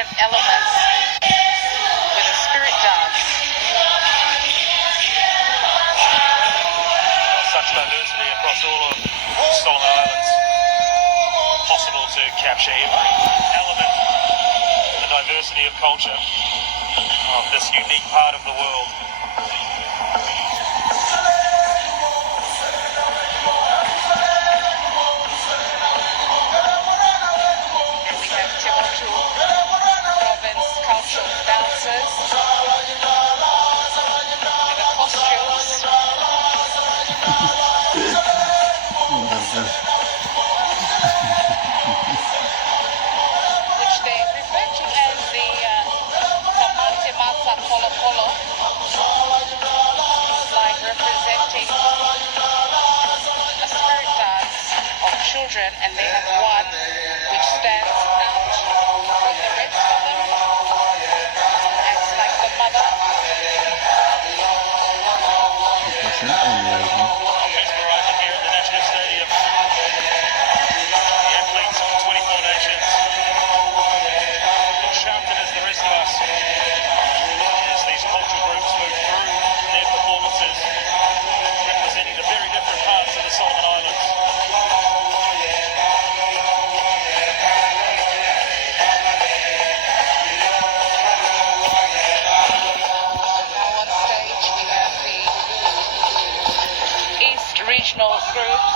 different elements with a spirit dance. Such diversity across all of Solomon Islands. Possible to capture every element, the diversity of culture of this unique part of the world. And we have Timbuktu province cultural dances with the costumes. Which they refer to as the Tamante Mata Polo Polo, like representing a spirit dance of children, and they have one which stands out from the rest of them, acts like the mother. Mesmerising here at the National Stadium. The athletes from 24 nations. Not shouted as the rest of us. As these cultural groups move through their performances, representing the very different parts of the Solomon Islands. Now on stage we have the East Regional groups.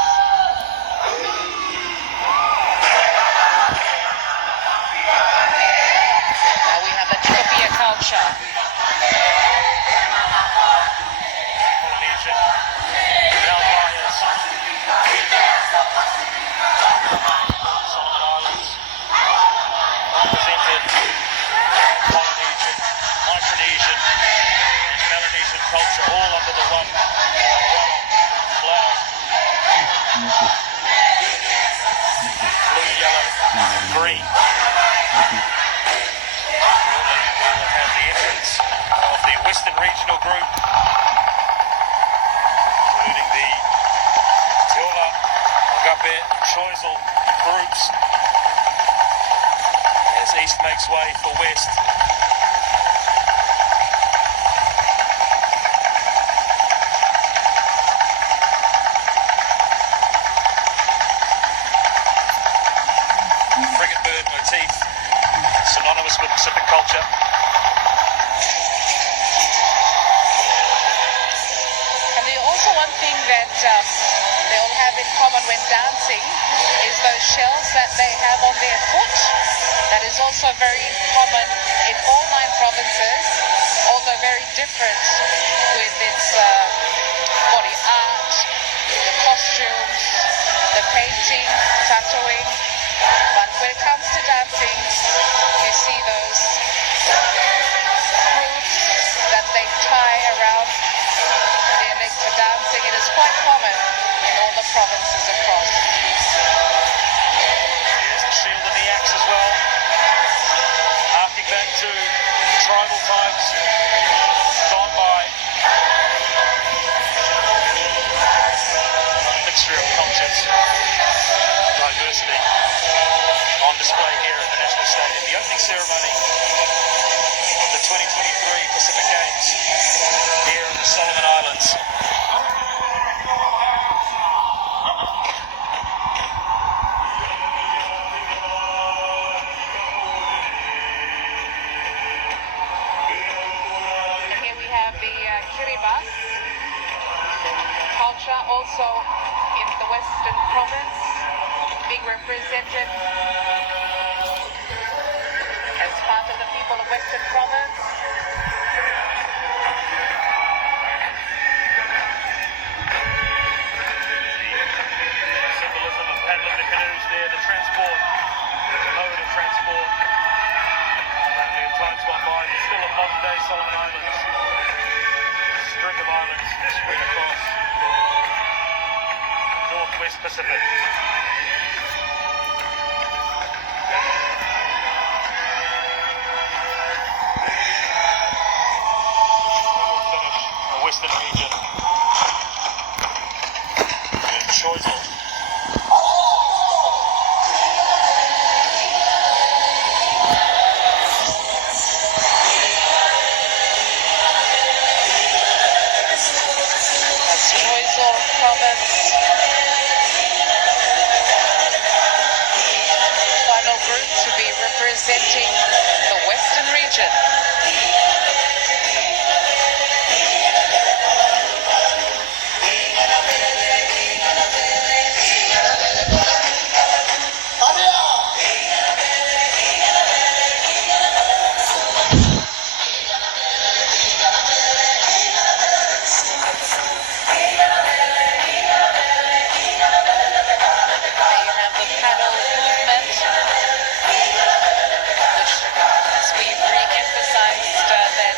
Now we have Ethiopia culture. Polynesian, Maldives, Solomon Islands, represented Polynesian, Micronesian, and Melanesian culture, all under the one flag. Blue, yellow, green. Shortly we will have the entrance of the Western Regional Group, including the Teola, Agape, Choizel groups, as East makes way for West. Frigate bird motif, synonymous with Pacific culture. And the also one thing that they all have in common when dancing is those shells that they have on their foot. That is also very common in all 9 provinces, although very different with its body art, the costumes, the painting, tattooing. But when it comes to dancing, you see those groups that they tie around their legs for dancing. It is quite common in all the provinces across. Here's the shield and the axe as well, harking back to tribal times gone by. Mixture of cultures, diversity on display here at the National Stadium. The opening ceremony of the 2023 Pacific Games here in the Solomon Islands. Here we have the Kiribati culture, also in the Western Province, being represented as part of the people of Western Province. Symbolism of paddling the canoes there, the transport, the mode of transport. Only in times gone by, still a modern day Solomon Islands. String of islands spread across Northwest Pacific. Western region in Choizel. representing the Western region.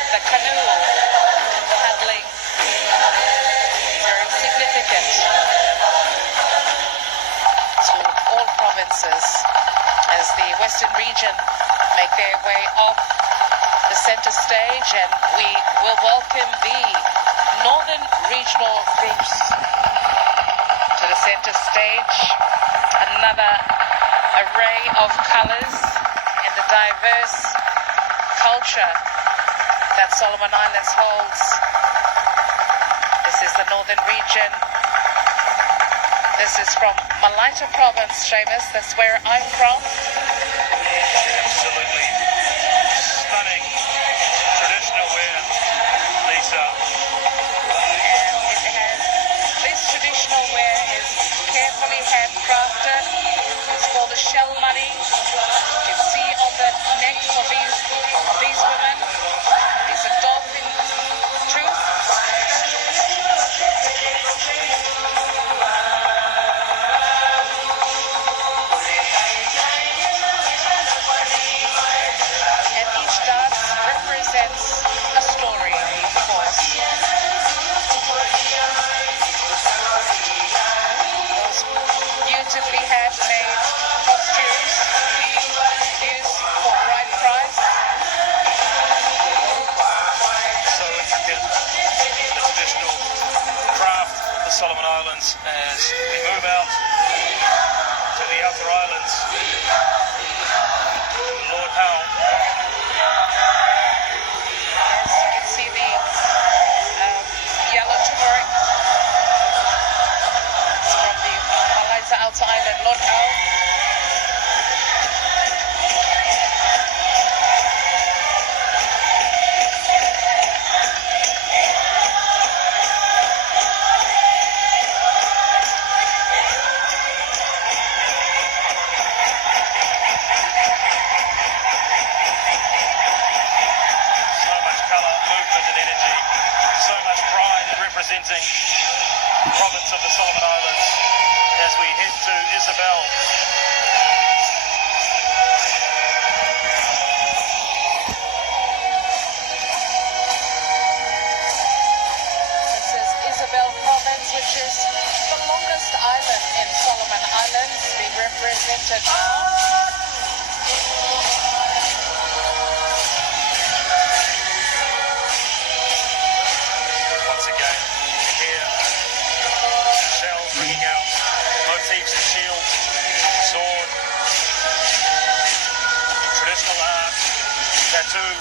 The canoe paddling, very significant to all provinces as the Western region make their way off the center stage, and we will welcome the Northern regional groups to the center stage. Another array of colors and the diverse culture that Solomon Islands holds. This is the northern region. This is from Malaita province, Seamus. That's where I'm from. Absolutely stunning traditional wear, Lisa. And this traditional wear is carefully handcrafted. It's called a shell money. You can see on the necks of these women. It's a dolphin tooth. And each dance represents a story, of course. Those beautifully handmade costumes used for bride price. The traditional craft of the Solomon Islands as we move out to the outer islands. Lord Howe. As you can see the yellow turmeric. It's from the Malaita outer island, Lord Howe. Representing the province of the Solomon Islands as we head to Isabel. This is Isabel province, which is the longest island in Solomon Islands, being represented now. Bringing out motifs of shields, sword, traditional art, tattoo.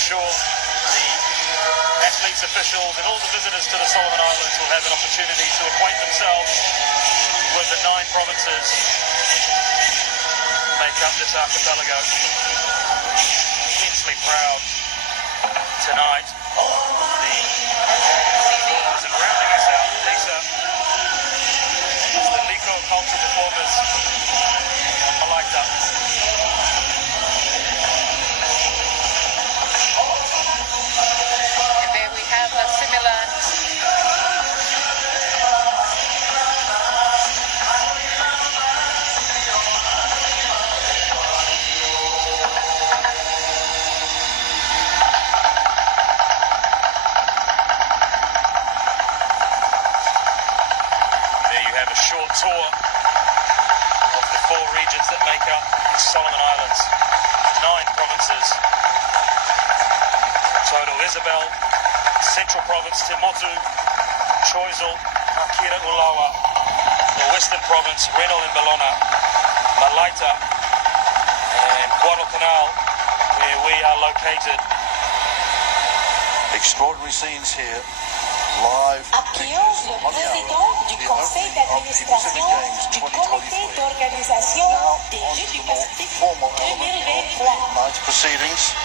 Sure, the athletes, officials, and all the visitors to the Solomon Islands will have an opportunity to acquaint themselves with the 9 provinces that make up this archipelago. Immensely proud tonight. The CDs and rounding us out, Lisa, is the Liko cultural performers from Malaita. And there we have a similar short tour of the 4 regions that make up the Solomon Islands. 9 provinces. Total Isabel, Central Province, Timotu, Choiseul, Akira Ulawa, the Western Province, Renal and Bellona, Malaita, and Guadalcanal, where we are located. Extraordinary scenes here Accueillons le président du conseil d'administration du comité d'organisation des Jeux du Pacifique 2023.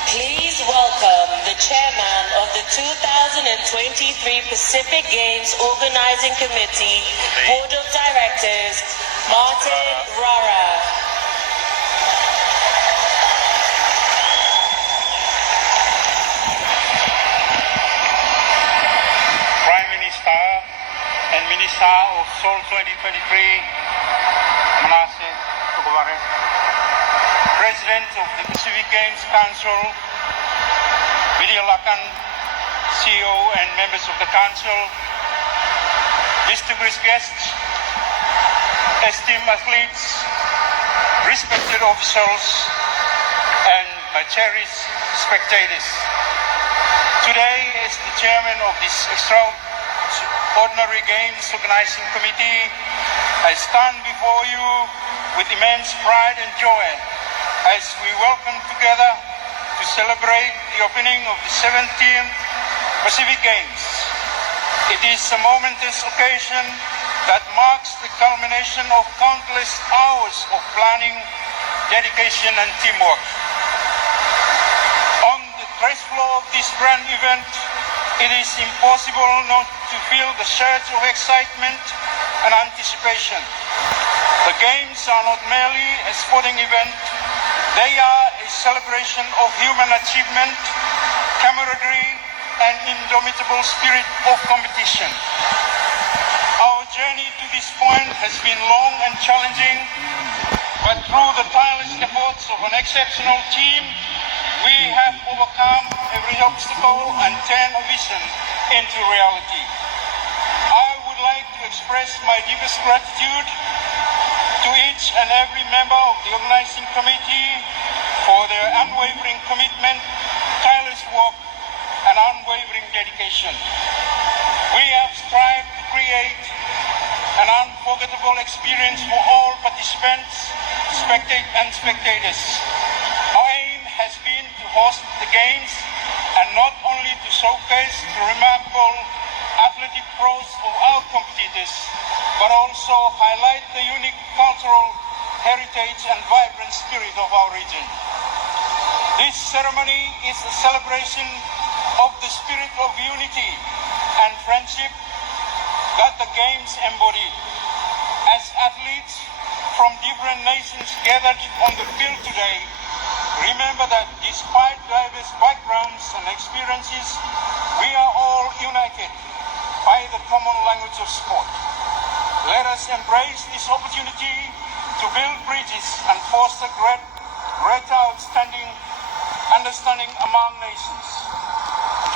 Please welcome the chairman of the 2023 Pacific Games Organizing Committee Board of Directors, Martin Rara. And Minister of Seoul 2023, Manasseh Tugaware, President of the Pacific Games Council, Vidya Lakan, CEO and members of the Council, distinguished guests, esteemed athletes, respected officials, and my cherished spectators. Today, as the chairman of this extraordinary Games Organizing Committee, I stand before you with immense pride and joy as we welcome together to celebrate the opening of the 17th Pacific Games. It is a momentous occasion that marks the culmination of countless hours of planning, dedication, and teamwork. On the dress floor of this grand event, it is impossible not to feel the surge of excitement and anticipation. The Games are not merely a sporting event, they are a celebration of human achievement, camaraderie, and indomitable spirit of competition. Our journey to this point has been long and challenging, but through the tireless efforts of an exceptional team, we have overcome every obstacle and turned a vision into reality. I would like to express my deepest gratitude to each and every member of the organizing committee for their unwavering commitment, tireless work, and unwavering dedication. We have strived to create an unforgettable experience for all participants, spectators. Our aim has been to host the Games and not only to showcase the remarkable athletic prowess of our competitors, but also highlight the unique cultural heritage and vibrant spirit of our region. This ceremony is a celebration of the spirit of unity and friendship that the Games embody. As athletes from different nations gathered on the field today, remember that despite diverse backgrounds and experiences, we are all united by the common language of sport. Let us embrace this opportunity to build bridges and foster greater outstanding understanding among nations.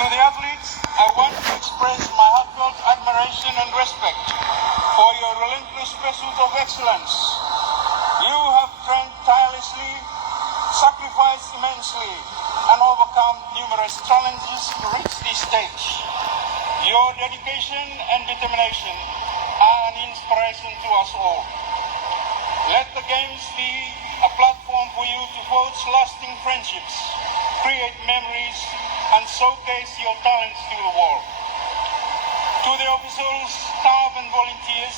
To the athletes, I want to express my heartfelt admiration and respect for your relentless pursuit of excellence. You have trained tirelessly, sacrificed immensely, and overcome numerous challenges to reach this stage. Your dedication and determination are an inspiration to us all. Let the Games be a platform for you to forge lasting friendships, create memories, and showcase your talents to the world. To the officials, staff, and volunteers,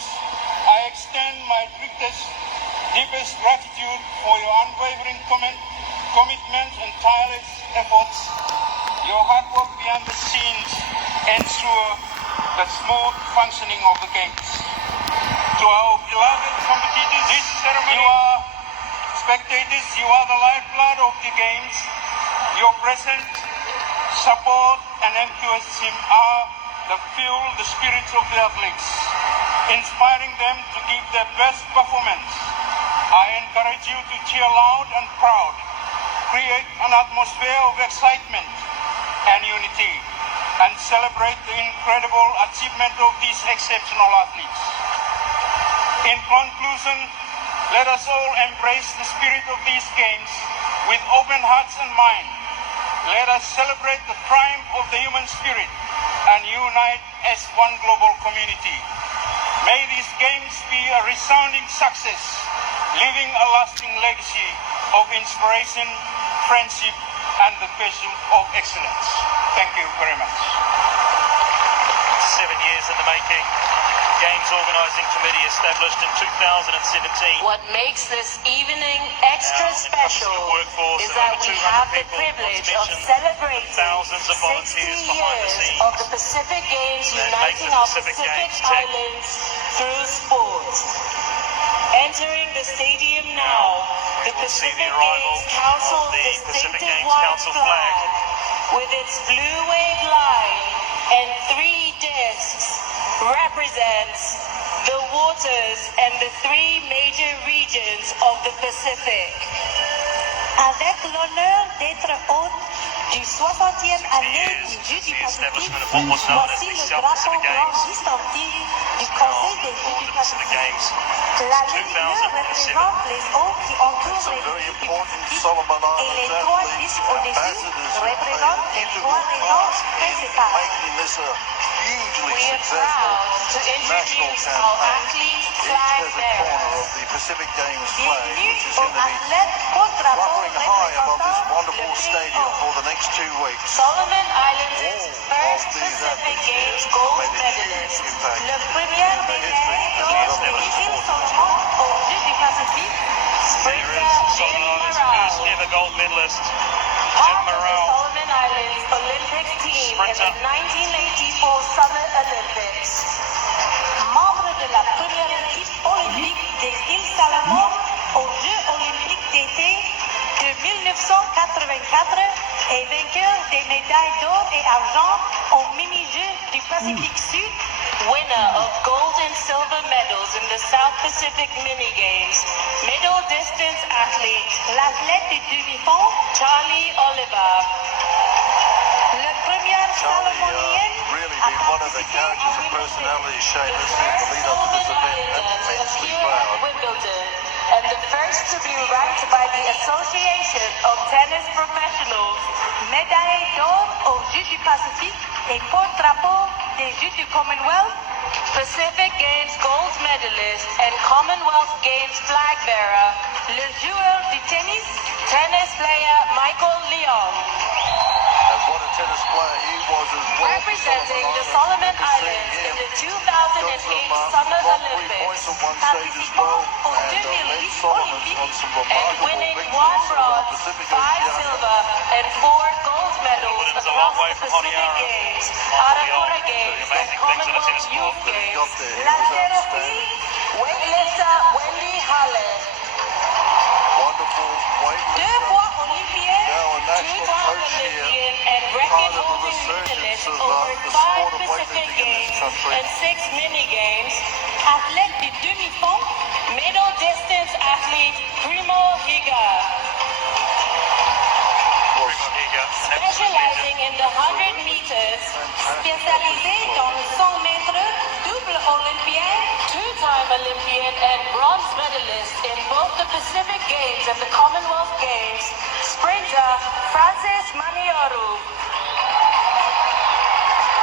I extend my deepest gratitude for your unwavering commitment and tireless efforts. Your hard work behind the scenes ensure the smooth functioning of the Games. To our beloved competitors, this ceremony, spectators, you are the lifeblood of the Games. Your presence, support, and enthusiasm are the fuel, the spirits of the athletes, inspiring them to give their best performance. I encourage you to cheer loud and proud, create an atmosphere of excitement and unity, and celebrate the incredible achievement of these exceptional athletes. In conclusion, let us all embrace the spirit of these Games with open hearts and minds. Let us celebrate the triumph of the human spirit and unite as one global community. May these Games be a resounding success, leaving a lasting legacy of inspiration, friendship, and the pursuit of excellence. Thank you very much. years in the making. Games Organising Committee established in 2017. What makes this evening extra special is that we have the privilege of celebrating 60 years of the Pacific Games uniting our Pacific Islands through sport. Entering the stadium now, the Pacific Games Council's distinctive white flag with its blue wave line and 3 discs represents the waters and the 3 major regions of the Pacific. Avec l'honneur d'être hôte du 60e année du Jeux du Pacifique, voici le drapeau blanc distinctif du Conseil des Jeux du Pacifique. La ligne bleue représente les eaux qui entourent les Jeux du Pacifique et les 3 disques au-dessus représentent les 3 régions principales. We are proud to introduce our athlete flag bearers. Bienvenue aux athlètes porte-drapeau représentant le pays hôte. Solomon Islands' first Pacific Games gold medalist. Le premier médaille d'or des îles Solomon aux Jeux du Pacifique, Sprinter Jim First Morrell, ever gold medalist, Jim part of the Morrell. Solomon Islands Olympic team in the 1984 Summer Olympics. membre de la première équipe olympique des îles Salomon aux Jeux olympiques d'été de 1984 et vainqueur des médailles d'or et argent aux mini-jeux du Pacifique Sud, Winner of gold and silver medals in the South Pacific Mini Games. Middle distance athlete l'athlète du demi-fond, Charlie Oliver. le premier Salomonienne really à been one of the participer characters à and personalities, Wimbledon. Seamus, in the lead up to this event, and immensely proud. Wimbledon, and the first to be ranked by the Association of Tennis Professionals. Médaille d'or aux Jeux du Pacifique et porte-drapeau des Jeux du Commonwealth, Pacific Games gold medalist and Commonwealth Games flag bearer, le joueur du tennis, tennis player Michael Leong. And what a tennis player he was as well. Representing the Solomon Islands in the 2008 Summer Olympics participant aux and 2008 led Solomon Olympiques on some and remarkable winning 1 victories around bronze, Pacific 5 Oceania. silver, and 4 gold medals Wimbledon's a long across way the from Pacific Honiara. Games, Michael Arakura Leong, Games, doing and amazing things in the tennis Commonwealth Youth court. He Games. got there. He la was haltérophile, outstanding. Weightlifter Wendy Halle, Wonderful deux weightlifter. fois olympienne, Now a national 2-time coach here. Olympian and Part of the record-holding resurgence medalist of over the 5 sport of Pacific weightlifting in Games this country. and 6 mini games. athlète du demi-fond, Middle distance athlete Primo Higa, specializing in the 100 meters, spécialisé dans le 100 mètres, double olympien, 2-time Olympian and bronze medalist in both the Pacific Games and the Commonwealth Games, sprinter Francis Manioru.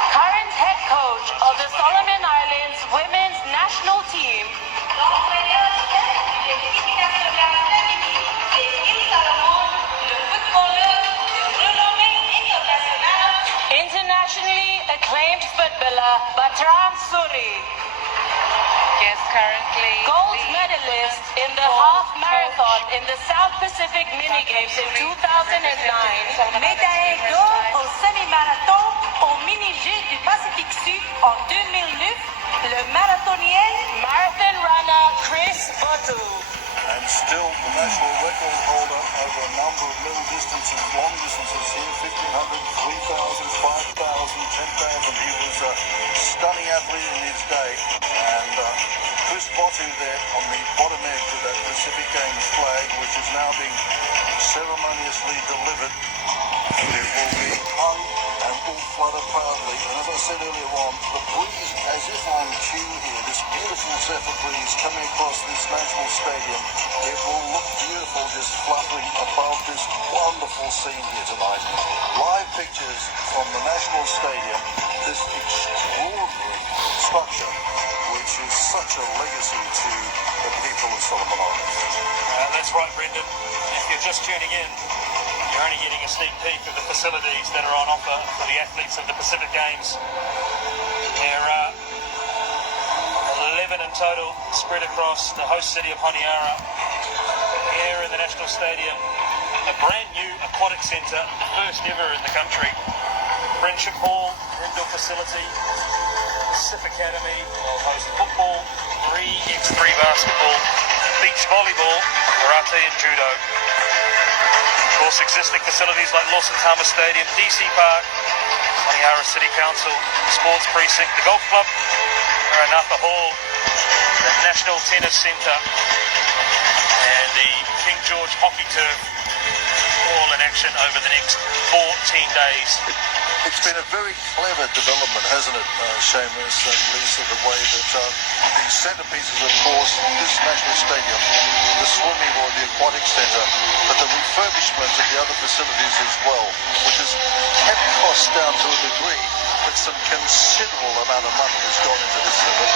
Current head coach of the Solomon Islands women's national team, l'entraîneur chef de l'équipe nationale féminine des îles Salomon, le footballeur de renommée internationale, internationally acclaimed footballer Batram Suri, Yes, currently gold the medalist in the half marathon in the South Pacific Mini Games in 2009. médaille d'or au semi-marathon aux mini-jeux du Pacifique Sud en 2009, le marathonien Marathon runner Chris Botu. And still the national record holder over a number of middle distances, long distances here, 1,500, 3,000, 5,000, 10,000. He was a stunning athlete in his day. And Chris Botu there on the bottom edge of that Pacific Games flag, which is now being ceremoniously delivered. It will be hung and will flutter proudly. And as I said earlier on, the breeze, as if on cue here, this beautiful zephyr breeze coming across this national stadium, it will look beautiful just fluttering above this wonderful scene here tonight. Live pictures from the national stadium, this extraordinary structure, which is such a legacy to the people of Solomon Islands. That's right, Brendan. If you're just tuning in, you're only getting a sneak peek of the facilities that are on offer for the athletes of the Pacific Games. There are 11 in total spread across the host city of Honiara. Here in the National Stadium, a brand new aquatic centre, first ever in the country. Friendship Hall, indoor facility, Pacific Academy will host football, 3x3 basketball, beach volleyball, karate and judo. Of course, existing facilities like Lawson Tama Stadium, DC Park, Honiara City Council, Sports Precinct, the Golf Club, Maranatha Hall, the National Tennis Centre, and the King George Hockey Turf, all in action over the next 14 days. It's been a very clever development, hasn't it, Seamus and Lisa, the way that the centrepieces, of course, this national stadium, the swimming or the aquatic centre, but the refurbishment of the other facilities as well, which has kept costs down to a degree, but some considerable amount of money has gone into this work.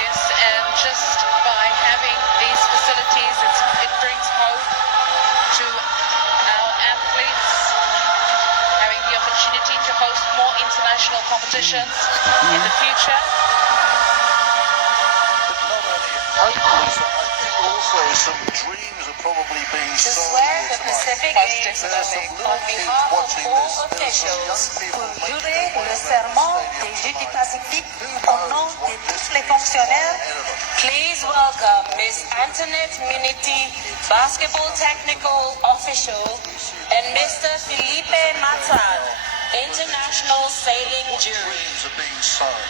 Yes, and just by having these facilities, it brings hope to our athletes, having the opportunity to host more international competitions in the future. But not only hope, Lisa, I think also some dreams are probably being To sown swear here the tonight. Pacific Most Games There are some definitely. little on kids behalf of watching all this. There are some young officials people pour making jurer their way le around the serment des stadium Jeux du tonight. Pacifique Who au nom knows de what tous this les means fonctionnaires. ahead of them? Please welcome Miss Antoinette Miniti, basketball technical official, and Mr. Felipe Matan, international sailing jury. Dreams are being sown.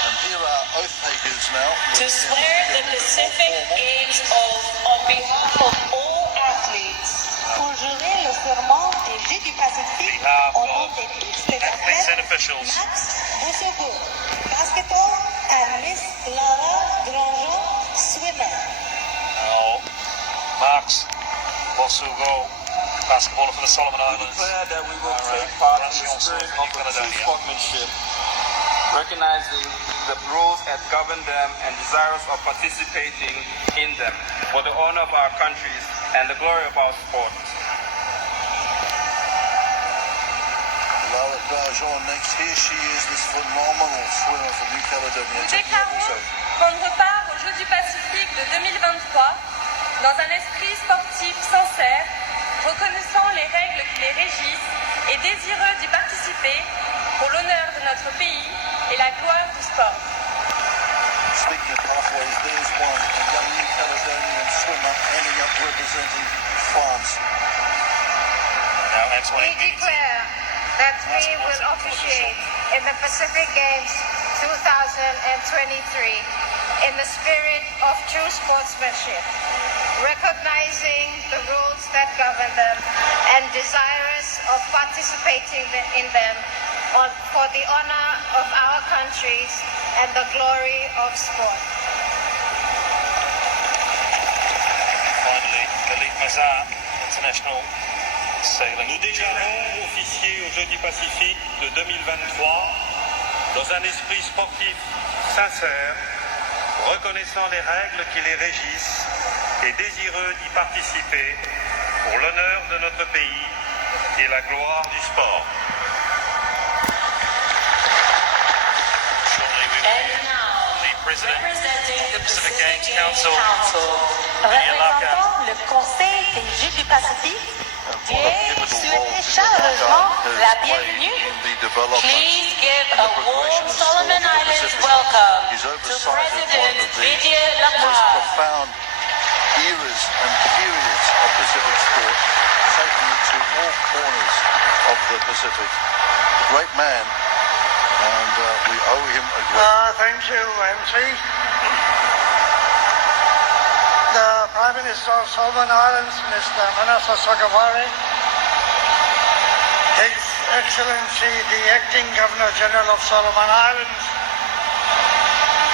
And here are oath takers now. To swear the Pacific Games on behalf of all athletes. Pour jurer le serment des Jeux du Pacifique au nom de tous les Athletes and athlètes. officials. Max Bossogo, basketball, and Miss Laura Grandjean, swimmer. Now, Marks Bosugo, basketballer for the Solomon Islands. Declare that we will take part in the Gracias, spirit New of the true Caledonia. sportsmanship, recognizing the rules that govern them and desirous of participating in them for the honor of our countries and the glory of our sport. Laura Grandjean next. Here she is, this phenomenal swimmer from New Caledonia. Nous Taking up déclarons also. prendre part aux Jeux du Pacifique de 2023 dans un esprit sportif sincère, reconnaissant les règles qui les régissent et désireux d'y participer pour l'honneur de notre pays et la gloire du sport. Speaking of pathways, there's one, a young New Caledonian swimmer ending up representing France. Now, We Antoine declare that we will officiate in the Pacific Games 2023 in the spirit of true sportsmanship, recognizing the rules that govern them and desirous of participating in them for the honor of our countries and the glory of sport. finally, Philippe Mazar, international sailing. Nous déclarons officier aux Jeux du Pacifique de 2023 dans un esprit sportif sincère, reconnaissant les règles qui les régissent et désireux d'y participer pour l'honneur de notre pays et la gloire du sport. Shortly, we will And hear now, the President representing the Pacific Pacific Games Games Council. Représentant le Conseil des Jeux du Pacifique, vient souhaiter chaleureusement la bienvenue. Please give a warm Solomon Islands welcome to President Didier most Lapage. profound eras and periods of Pacific sport, taking it to all corners of the Pacific. Great man, and we owe him a great Thank you, MC. The Prime Minister of Solomon Islands, Mr. Manasseh Sogavare, His Excellency the Acting Governor-General of Solomon Islands,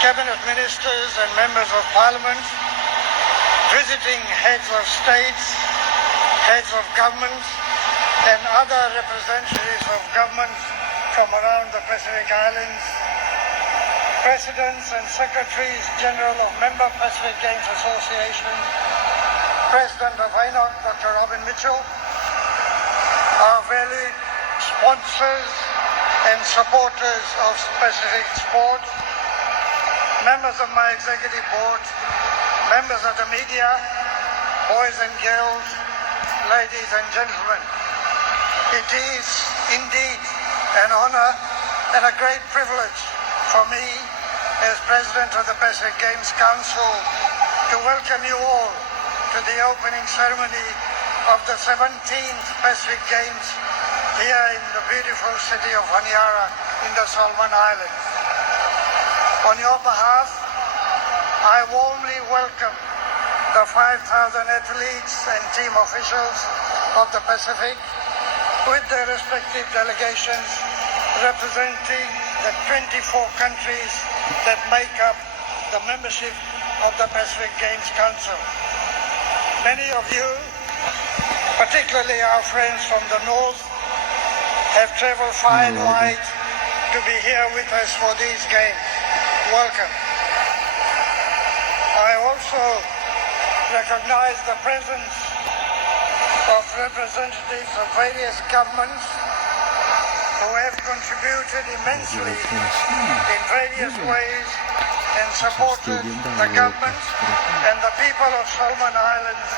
Cabinet Ministers and Members of Parliament, visiting heads of states, heads of governments, and other representatives of governments from around the Pacific Islands, Presidents and Secretaries General of Member Pacific Games Association, President of INOC, Dr. Robin Mitchell, our valued sponsors, and supporters of Pacific sport, members of my executive board, members of the media, boys and girls, ladies and gentlemen. It is indeed an honor and a great privilege for me as President of the Pacific Games Council to welcome you all to the opening ceremony of the 17th Pacific Games here in the beautiful city of Honiara in the Solomon Islands. On your behalf, I warmly welcome the 5,000 athletes and team officials of the Pacific with their respective delegations representing the 24 countries that make up the membership of the Pacific Games Council. Many of you, particularly our friends from the north, have traveled far and wide to be here with us for these games. Welcome. I also recognize the presence of representatives of various governments who have contributed immensely in various ways and supported the government and the people of Solomon Islands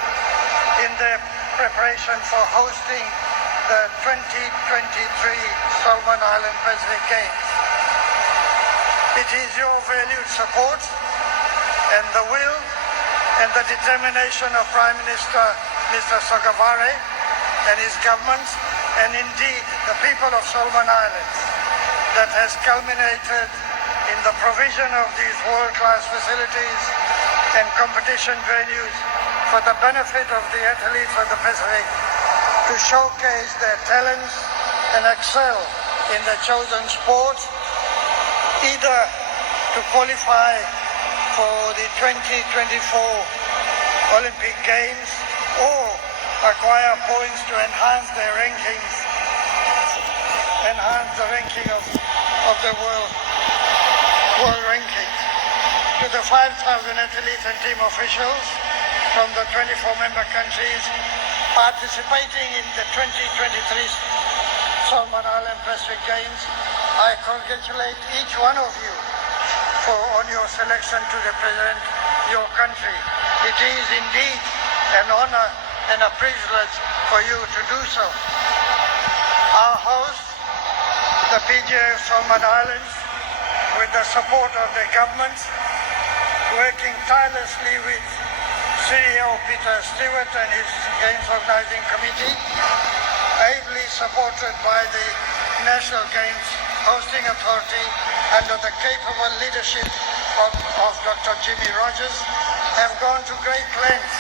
in their preparation for hosting the 2023 Solomon Island Pacific Games. It is your valued support and the will and the determination of Prime Minister Mr. Sogavare and his government, and indeed the people of Solomon Islands, that has culminated in the provision of these world-class facilities and competition venues for the benefit of the athletes of the Pacific to showcase their talents and excel in the chosen sport, either to qualify for the 2024 Olympic Games or acquire points to enhance their rankings, enhance the ranking of the world rankings. To the 5,000 athletes and team officials from the 24 member countries participating in the 2023 Solomon Island Pacific Games, I congratulate each one of you on your selection to represent your country. It is indeed an honor and a privilege for you to do so. Our host, the PGA of Solomon Islands, with the support of the government, working tirelessly with CEO Peter Stewart and his Games Organizing Committee, ably supported by the National Games Hosting Authority under the capable leadership of Dr. Jimmy Rogers, have gone to great lengths